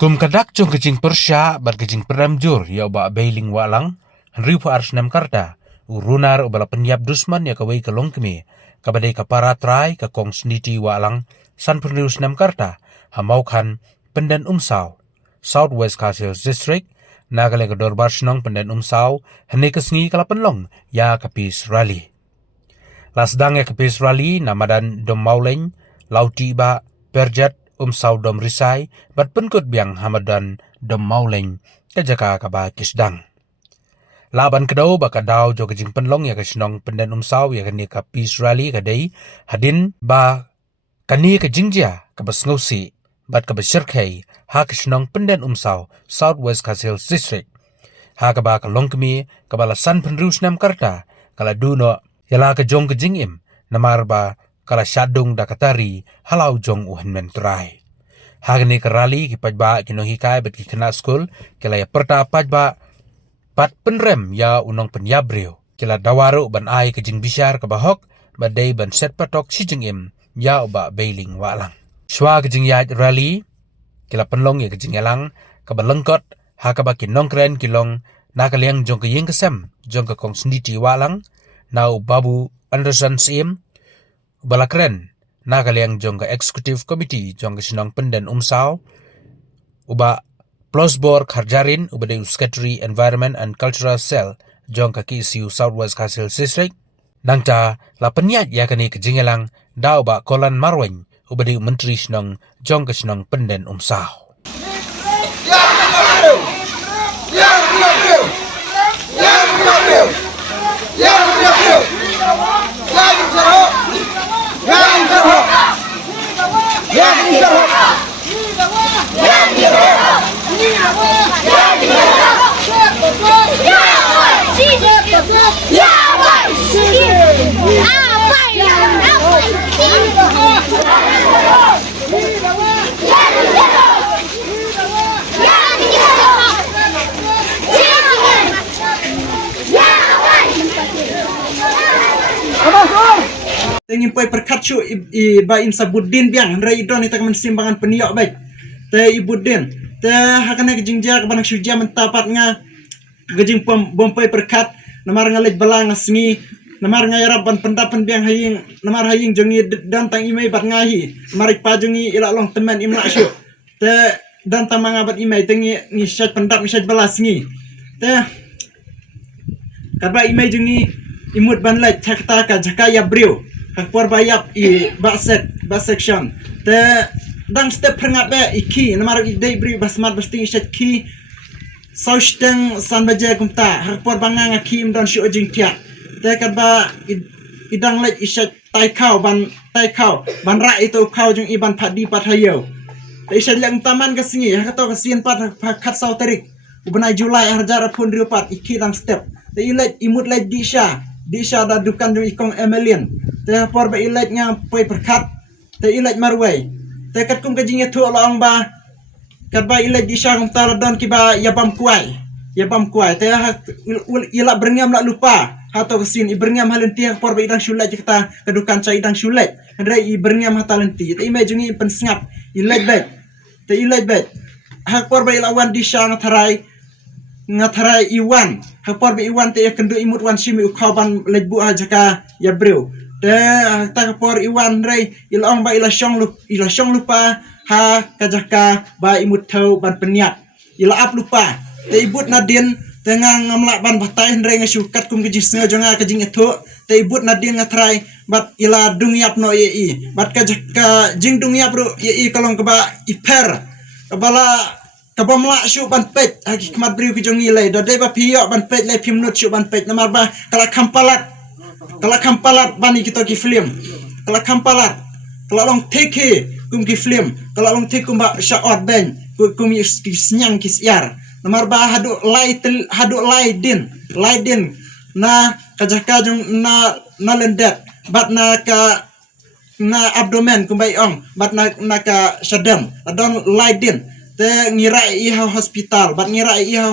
Kum kadak jong kejing persya bat kejing peramjur ya ba bailing walang henry pa arsnam karta urunar ubala penyap dusman ya kawai kalong kemi kabadai kapara trai ka kong sniti walang san penrius nam karta hamau kan pendan umsau Southwest Castle District nagale ka dorbar snong pendan umsau hene kesngi kala penlong ya kapis rally lasdang ya kapis rally namadan dom mauleng lauti ba perjat umsau dom risai bat penkut biang hamadan dom mauleng kajaka kaba kisdang laban kedau baka dau jo kejing penlong ya kesnong pendan umsau ya kani ka peace rally kadai hadin ba kani kejingja kabas ngausi bat kabas syirkai ha kesnong pendan umsau Southwest Castle District ha kaba kalongkemi kabala san penrus nam karta kala duno yala kejong kejing im namar ba kala syadung dakatari halau jong uhan mentrai. Hagni kerali ki pajba kino hikai bet ki kena skul kila ya perta pajba pat penrem ya unong penyabriu kila dawaru ban ai kejing bisyar ke bahok badai ban set patok si jeng im ya uba bailing walang. Shwa kejing ya rali kila penlong ya kejing yalang kabalengkot ha kaba kinong kren kilong nakaliang jong ke yeng kesem jong ke kong senditi walang nau babu Anderson sim balakren nakaliang jong ka executive committee jong ka sinong pendan umsau uba plosbor kharjarin uba de secretary environment and cultural cell jong ka KCU Southwest Castle District nangta la penyat ya kani kejingelang da uba kolan marwen uba de menteri sinong jong ka sinong pendan umsau Tengin poi perkatsu ba Sabuddin biang rai don ita kaman simbangan peniok baik te Ibuddin te hakana kejingja kabanak suja mentapat nga gejing bom poi perkat namar ngalej balang asngi namar ngayarap ban pendapan biang haying namar haying jongi dan tang imai bat ngahi namar pajongi ila long teman imla syu te dan tamang abat imai tengi ni syat pendap syat balas ngi te kaba imai jongi imut ban lai takta ka jakaya brio kakpor bayap I ba section te dang step prengat be iki namar idai bri basmat basting shat ki sausteng san baje kumta kakpor bangang aki imdan shu ojing tia te kaba idang let ishat tai kau ban ra itu kau jung iban padi pathayo te ishat leng taman kasingi hakato kasien pat khat sau tarik ubnai Julai harjar pun riupat iki dang step te ilet imut let disha da dukan du ikong Emilian te por ba ilet nga poi perkat te ilet marway te kat kum kajing tu long ba kat ba ilet disha kum tar don ki ba yabam kuai te ila berngam la lupa hato kesin I berngam halenti por ba idang syulet kita kedukan cai idang syulet andre I berngam hatalenti te imajungi pensngap ilet bet hak por ba ilawan disha ngatarai iwan hapor be iwan te kendu imut wan simi ukhaban lejbu ajaka ya breu te ta por iwan rei ilong ba ila syong lupa ha kajaka ba imut thau ban peniat ila ap lupa te ibut nadin tengang ngamlak ban batai rei ngasukat kum kejing senga jonga kejing etho te ibut nadin ngatarai bat ila dungyap no ye bat kajaka jing dungyap ru ye kalong ke ba iper bala kabam la shu ban pet haki kemat briu ki jongi lai do deba piyo ban pet lai pimnut shu ban pet namar ba kala kampalat bani kita ki film kala long teke kum ki film kala long teke kum ba shot ben kum ki senyang ki siar namar ba hadu lai din na kajaka jong na lendet bat na ka na abdomen kum bai ong bat na ka shadam adon lai din te ngira iha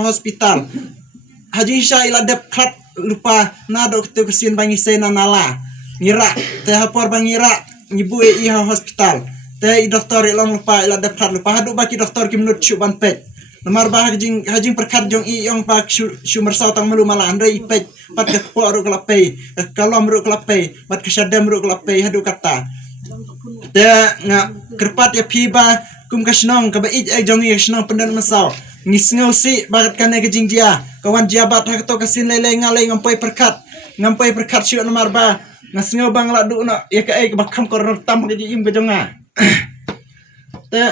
hospital haji sha ila dep krat lupa na dokter kesin bangi sena nala ngira te hapor bangira ngibu iha hospital te I doktor ilong lupa ila dapat lupa hadu baki doktor ki menurut syuban pet namar bah hajing perkat jong I yong pak syumur sautang melu malah andai pet pat ke po ru kelapai kalom ru kelapai pat ke syadam ru kelapai hadu kata te nga kerpat ya piba kum kasnong ka ba jong I kasnong pendan masau ngisngau si bagat kane ke jingjia kawan jabat hak to kasin lele ngalai ngampai perkat syu namar ba ngasngau bang la du no ya ka ai bakam kor tam ke jim ke jonga te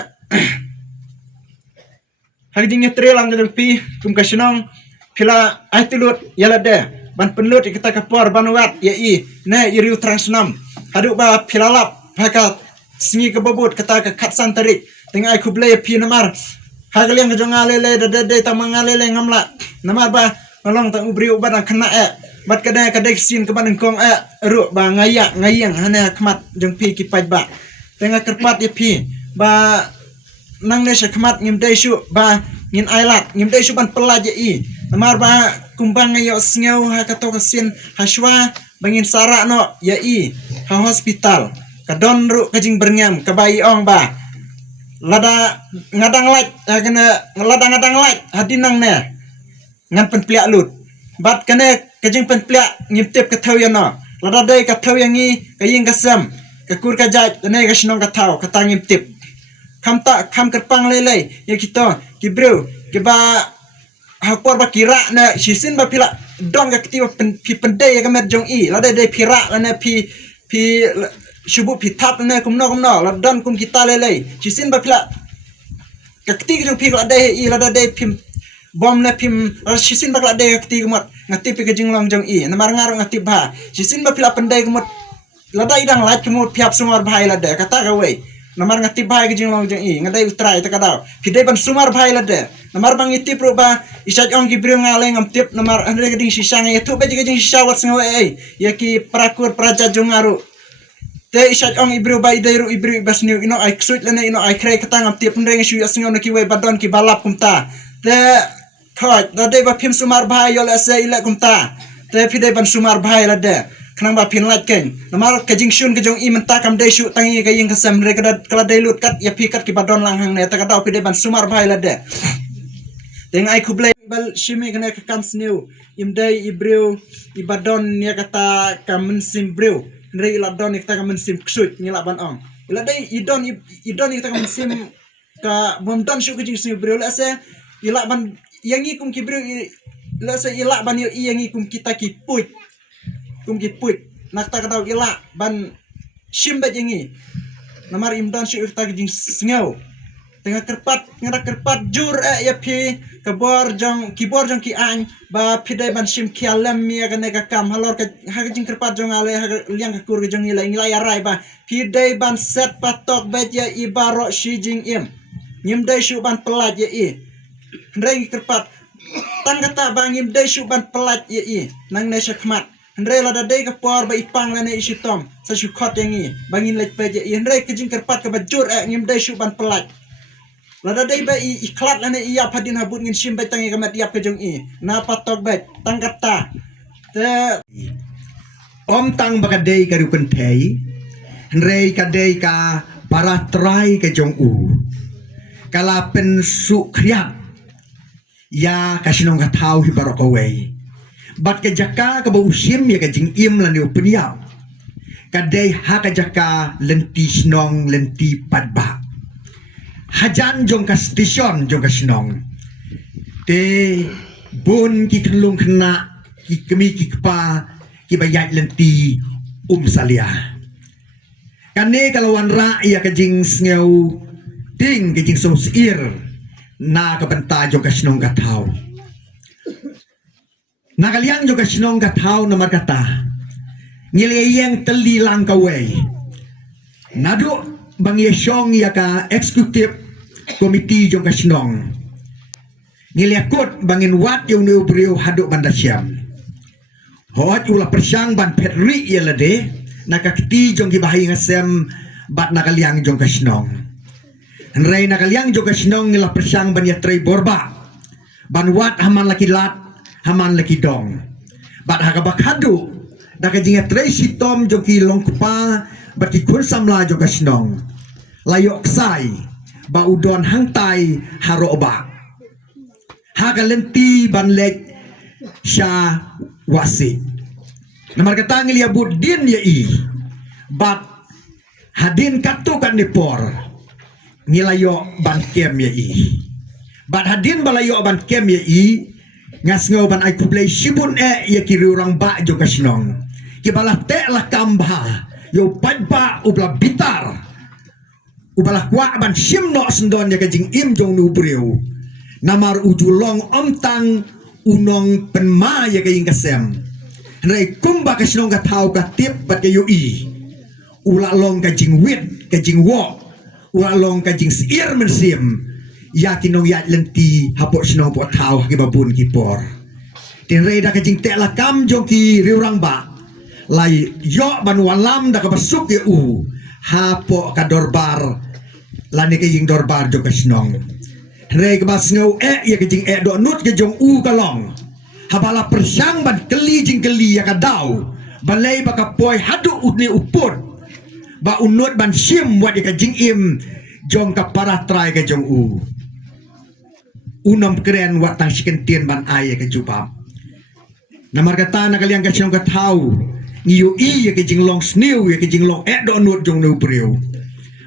hak jing tre lang ke pi kum kasnong pila ai tulut yala de ban penlut kita kapor banwat ya I ne iriu transnam hadu ba pilalap haka singi ke bobot kata ke khatsan tarik tengah aku beli pi namar hagaliang ke jonga lele de tamang lele ngamla namar ba nolong tang ubri ubat kena bat kadai sin ke ban kong ru ba ngayang hana khmat jong pi ki paj ba tengah kerpat ya pi ba nang ne khmat ngim dai shu ba ngin ailat ngim dai shu ban pelaj I namar ba kumbang ngayo sngau ha kato kasin haswa bangin sara no ya I ha hospital kadon ru kajing bernyam kabai ong ba lada ngadang lait kena ngadang lait hadinang ne ngan penpliak lut bat kene kajing penpliak ngiptip ka thau no lada dai ka thau yangi kaying kasam ka kur ka jaj ne ka shnong ka thau ka tang ngiptip kham kerpang lele ya kita kibru ke ba hakor ba kira na sisin ba pila don ka kiti pi pendai ka met jong I lada dai pira na pi shubu pitap na kumno la dan kum kita lele sisin ba pila kakti jong pi la dai I la dai pim bom na pim sisin ba la dai kakti kumot ngati pi kajing long jong I na mar ngarong ngati ba sisin ba pila pendai kumot la dai dang lat kumot piap sumar bhai la dai kata ka we na mar ngati bhai kajing long jong I ngadai utrai ta kadau pidai ban sumar bhai la dai na mar bang iti pro ba isaj ong ki brio ngale ngam tip na mar andre kading sisang ya tu ba kajing sisawat sengawe ya ki prakur praja jong aru te isaj ong ibru ba idairu ibru basniu ino ai ksut lene ino ai krai katang am tiap ndeng shu asngo na ki we badon ki balap kumta te khoj da de ba phim sumar bhai yol ase ila kumta te phidai ban sumar bhai la de khnang ba phin lat ken namar kajing shun ke jong I menta kam de shu tangi ka ying kasam re kala de lut kat ya phikat ki badon lang hang ne ta kadau phidai ban sumar bhai la de teng ai kublai bal shimi kena ka kam sniu imdai ibru ibadon ya kata kam sim bru Ndre ila don kita kamen sim ksut ngila ban ong. Ila dai idon kita kamen sim ka bom don shu kujing sim bro la se ila ban yangi kum ki bro la se ila ban yo yangi kum kita ki puit. Kum ki puit. Nak ta kadau ila ban shim ba yangi. Namar imdon shu kita kujing sngau. Tengah kerpat jur ya pi kibor jong ki an ba pidai ban sim kialam ya ka nega kam halor ka haging kerpat jong ale liang ka kur jong nilai ya rai ba pidai ban set patok bet ya ibaro shijing ngim dai shu ban pelat ya I ndai kerpat tang kata bang ngim dai shu ban pelat ya I nang ne syakmat ndai la dai ka por ba ipang la ne isitom sa shu khot yang I bangin let pe ya I ndai kajing kerpat ka ba jur ngim dai shu ban pelat lada dai ba iklat lane iya padin habut ngin sim bai tangi kamat iap ke jong I na patok bai tangkata te om tang bakadei ka rupun thei rei ka dei ka para trai ka jong u kala pen su khriat ya kasinong ka thau hi barok away bat ka jaka ka bau sim ya ka jing im lan u peniau ka dei ha ka jaka lenti snong lenti padba hajan jong ka station jong ka sinong te bun ki klung kena ki kemi ki kpa ki bayat lenti salia kane kalawan ra ya ka jing sngew ting ka jing sir na ka banta jong ka sinong ka thau na kaliang jong ka sinong ka thau na markata ngileyeng teli lang ka way nadu bang yesyong ya ka executive komiti jong kasinong ngiliakut bangin wat yung niubriyo haduk bandasyam hoat ula persyang ban petri ya lade nakakti jong gibahay ngasem bat nakaliang jong kasinong nrei nakaliang jong kasinong ngila persyang ban yatray borba ban wat haman laki lat haman laki dong bat hakabak hadu nakajing yatray sitom jong kilong kupa bat kikun samla jong kasinong layok sai ba udon hang tai haro ba ha kalenti ban lek sha wasi namar kata ngili abud din ya i bat hadin katu kan dipor ngilayo ban kem ya i bat hadin balayo ban kem ya i ngas ngau ban ai kublai shibun ya kiri orang ba jo kasnong ki bala te la kamba yo padba ubla bitar ubala kwa ban shimno sendon ya kajing im jong nu breu namar ujulong omtang unong penma ya kajing kasem rei kumba kasnong ka tau ka tip bat kayo i ula long kajing wit kajing wo ula long kajing sir mensim ya kinong ya lenti hapok snong po tau ki babun ki por tin rei da kajing te la kam jong ki riurang ba lai yo ban walam da ka basuk ya hapo ka dorbar lani ke jing dorbar jo kasnong rei ke bas ngau ya ke jing do nut ke jong kalong habala persyang ban keli jing keli ya ka dau balai baka poi hadu udni upur ba unut ban sim wat ya ka jing im jong ka para trai ke jong unom keren wat tang sikentien ban ai ke jubab namar kata na kaliang ka jong ka tau ngiu ya ke jing long snew ya ke jing long do nut jong nu priu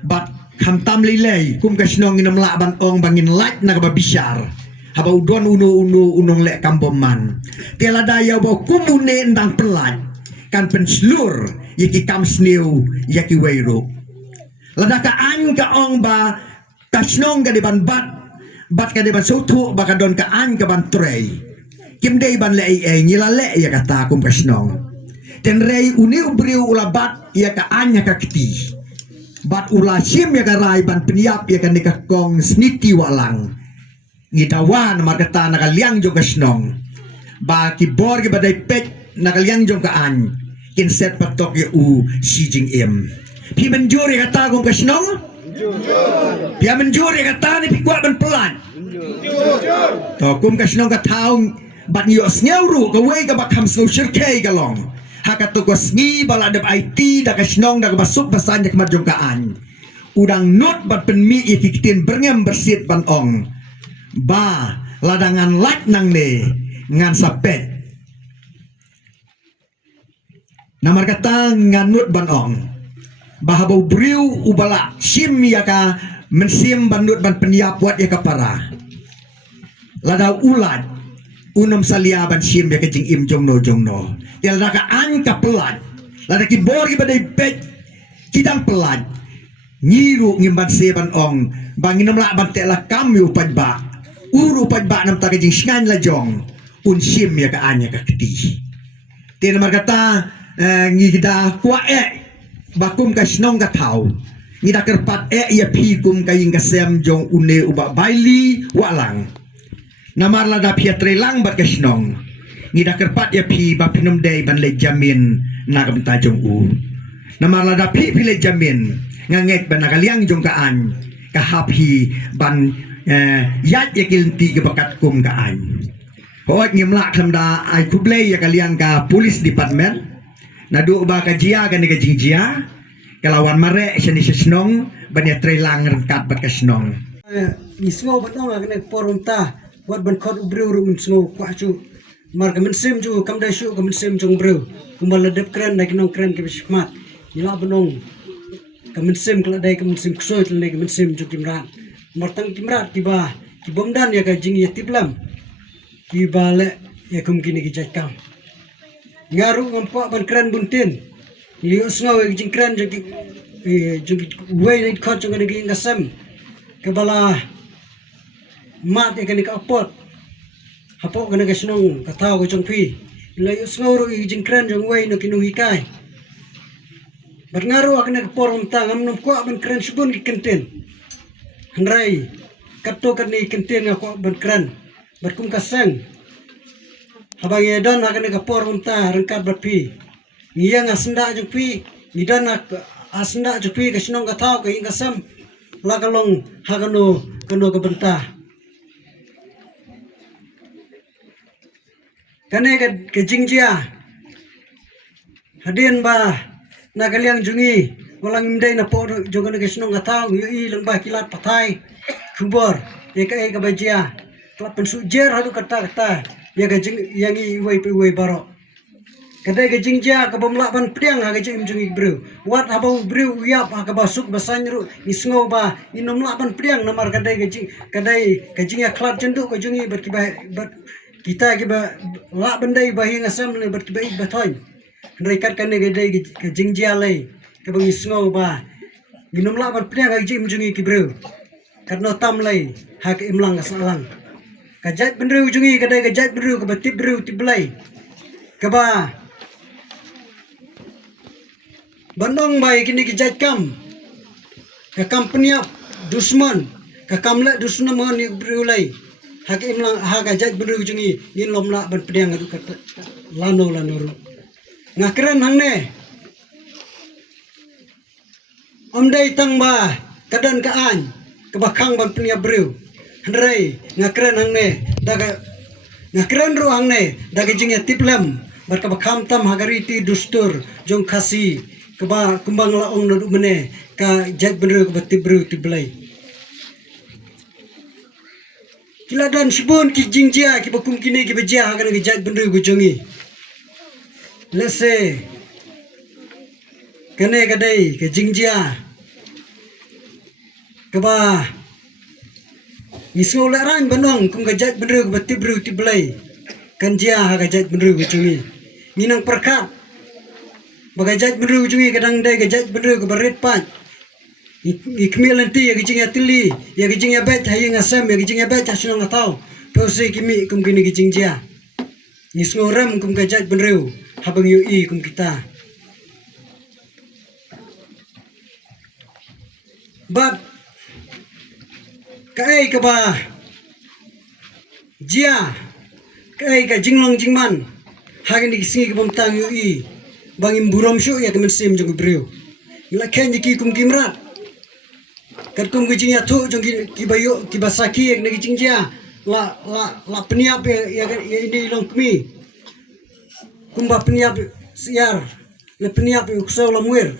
but kam tam lilei kum kasnong inam la ban ong bangin light na ba bishar haba udon unong le kamboman tela daya ba kumune ndang pelan kan penslur yaki kam snew yaki weiru lada ka an ka ong ba kasnong ka di ban bat ka di ban sotu ba ka don ka an ka ban trei kim dei ban le nyila le ya kata kum kasnong ten rei uniu briu ula bat ya ka an ya ka kti bat ula sim ya karai ban peniap ya kan kong sniti walang ngidawan markata nakaliang jong kasnong ba kibor ki badai pet nakaliang jong kaan kinset patok ya si jing im pi menjuri kata kong kasnong pi menjuri kata ni pi kuat ban pelan to kum kasnong kataung bat nyos ngewru ka wei ka bakam sno shirkei galong hakato ko sngi bala dep IT da kasnong da basuk basanya kemajongkaan udang not bat penmi ikitin berngem bersit ban ong ba ladangan lat nang ne ngan sapet namar kata nganut ban ong bahabau briu ubala sim ya ka mensim banut ban peniap buat ya ka para ladau ulat unom saliaban sim ya kejing im jongno tel raka an ka pelan lada ki bor ki badai pet kidang pelan nyiru ngimban seban ong bangin la ban te la kam yu padba uru padba nam ta kejing sngan la jong un sim ya ka anya ka keti ten markata ngida kwa bakum ka snong ka thau ngida kerpat ya pi kum ka ing ka sem jong une uba baili walang namar lada pia trelang bat kasnong ngida kerpat ya pi ba pinum dei ban le jamin na kam ta jong namar lada pi le jamin ngangek ban nakaliang jong kaan ka hapi ban yat ya kilti ke bakat kum kaan hoat ngimla khamda ai kuble ya kaliang ka police department nadu ba ka jia ka ni ka jingjia kalawan mare seni sesnong ban ya trelang rengkat bat kasnong isngo batong agne porunta buat ban khot ubreu ru unsngo kwa chu mar ka mensim chu kam dai shu ka mensim jong breu kumbal ledep kren dai kinong kren ke bismat ila banong ka mensim kala dai ka mensim ksoi tle ka mensim chu kimrat mar tang kimrat tiba ki bomdan ya ka jing ya tiplam ki bale ya kum kini ki jakam ngaru ngompa ban kren buntin yu usngo ki jing kren jong jong wei ni khot jong ni ngasam ke bala mat ikan ka apot hapok kana kasnong katao ko chongpi layo snoro i jingkran jong wei no kinung hikai bat ngaro akna ka porom ta ngam nom ko ban kran subun ki kenten hanrai katto kan ni kenten nga ko ban kran bat kum kasang habang yedon akna ka porom ta rengkat bat pi ngiya ngasenda jong pi ngidan asenda jong pi kasnong katao ka ingasam lakalong hagano kano ka benta kane ke jingjia hadin ba nakaliang jungi walang imday na po joga na kisnong atao yu lang ba kilat patay kubor ka bajia klap pensujer hadu kata ya gajing yang iwai iwai baro kadai gajing ja ka bomlaban priang ha gajing imjung bru wat habau bru yap ha ka basuk basanyru isngo ba inom laban priang namar kadai gajing ya klat jenduk gajing bat kita kiba la bandai bahi ngasam le berkibai batoy rekat kan gadai gajing ja lai ka bang isngo ba inom laban priang ha gajing imjung bru karena tam lai ha ka imlang asalang kajat benru jungi kadai kajat benru ka batib bru tiblai ka ba bandong bai kini kejat kam ka kampanya dusman ka kamla dusna mon ni brulai hak imlang ha kajat benru jungi nin lomla ban pedang adu kata lano ru ngakran hangne omdai tang ba kadan ka an ka bakang ban penia bru handrai ngakran hangne daga ngakran ru hangne daga jingya tiplam barka bakam tam hagariti dustur jong khasi keba kumbang laong nadu mene ka jat bener ke batibru tiblai kiladan sibun ki jingjia ki bakum kini ki bejia hagan ke jat bener ku jongi lese kene kadai ke jingjia keba Isau laran banong kum gajat bener ke batibru tiblai kan jia haga jat bener ku jongi minang perkat bagajat bener ujungi kadang dai gajat bener ke barit pat ikmil nanti ya gijing ya tili ya gijing ya bet hayang asam ya gijing ya bet hasunang atau pose kimi kum kini gijing dia nisngoram kum gajat bener habang yui kum kita bab kai ka ba jia kai ka jinglong jingman hagan disingi ke bamtang yui bangim buram syu ya kemen sim jong brio ila ken ki kum kimrat kat kum gijing ya thu jong ki bayo ki basaki ek ne gijing ja la peniap ya ini long kmi kum ba peniap siar le peniap ukso la muir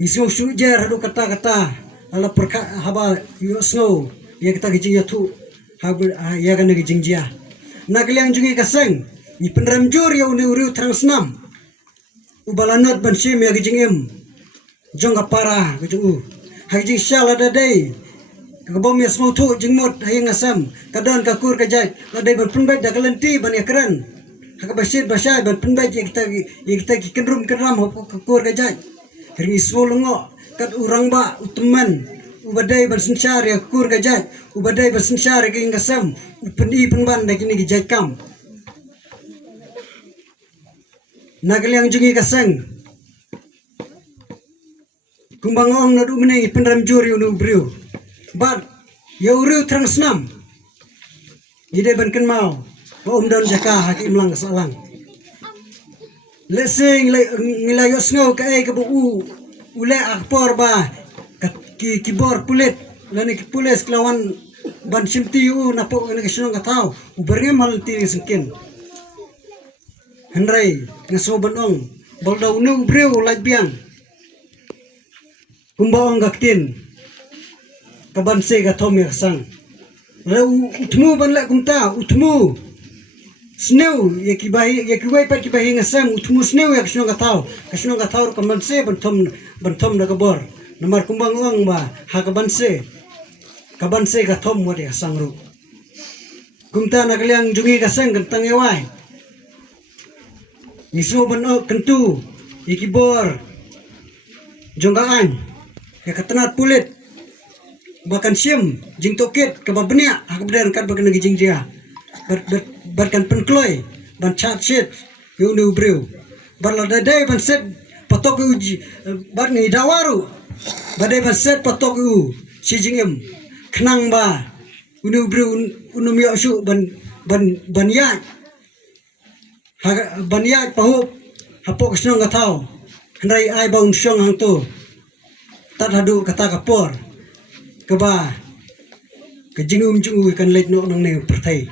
isu syu jar hadu kata ala perka haba yo snow ya kita gijing ya thu haba ya kan gijing ja nakliang jungi kaseng ni penramjur ya uri terang senam ubalanot ban sim ya gijing em jong kapara gijing haji syala dadai kabom ya semau tu jingmot hayang asam kadon kakur kajai ladai ban punbai da kalenti ban yakran hak basit basai ban punbai ya kita kenrum keram kakur kajai ringi solongo kat urang ba uteman ubadai ban sensar ya kakur kajai ubadai ban sensar ya king asam upendi penban da kini gijai kam nagaliang jungi kaseng kumbang ong nadu meneng penram juri unu brio bat ya uriu terang senam ide ban ken mau ba dan jaka hak imlang salang lesing ngilayo snow ka ai ka bu ule akpor ba ki kibor pulit lani ki pules kelawan ban simti u napo ne kisno ka tau uberge mal ti singkin Henry ngaso banong baldaw nu brio lagbiang kumbaong gaktin kabanse ka tomi sang utmu banla kumta utmu snew yakibai pat kibai ngasam utmu snew yak sino gatau kabanse bantom na kabor namar kumbang ba ha kabanse ka tom wadi sang ru kumta nakaliang jungi kasang kentang yawai Niso banok kentu ikibor jonggaan ya ketenat pulit bahkan sim jing toket ke babnya aku bedan kan bakan gijing dia barkan penkloy ban chat shit yu nu brio barla dadai ban set patok uji bar ni dawaru badai ban set patok u si jingem kenang ba unu brio unu mi asu ban ya baniat pahup hapok senong gatau hendai ai baun syong hang tu tat hadu kata kapor keba kejingum jungu kan leit no nang ne pertai